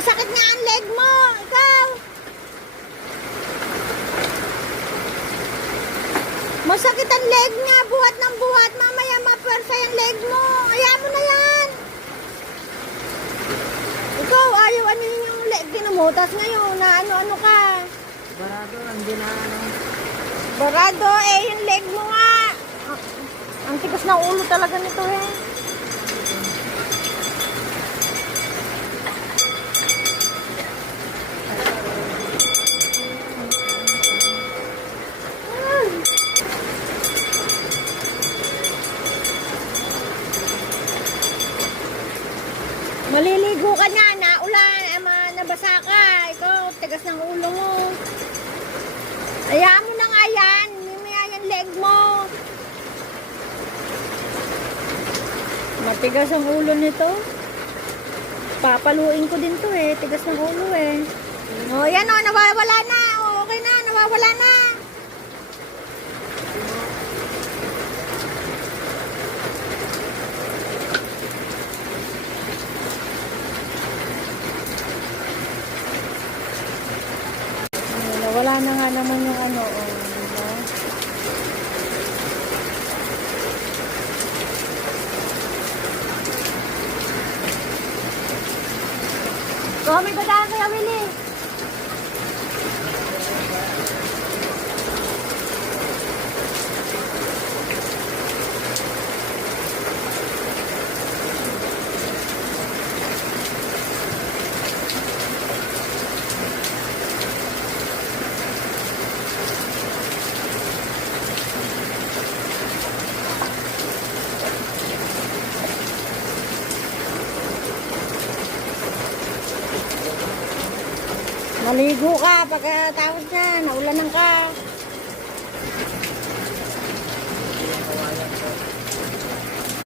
Masakit nga ang leg mo. Ikaw. Masakit ang leg niya. Buhat ng buhat. Mamaya mapwersa yung leg mo. Ayaw mo na yan. Ikaw, ayaw ano yung leg mo. Tapos ngayon, na ano-ano ka. Barado, hindi na ano. Barado, yung leg mo nga. Ang tigas ng ulo talaga nito Maliligo ka na, naulan, nabasa ka. Ikaw, tigas ng ulo mo. Hayaan mo na nga yan. Mimaya yung leg mo. Matigas ang ulo nito. Papaluin ko din to tigas ng ulo O, yan nawawala na. O, okay na, nawawala na. Wala na nga naman yung ano, diba? May badaan kaya, Willie. Maligo ka pagkatapos na, naulanan ka.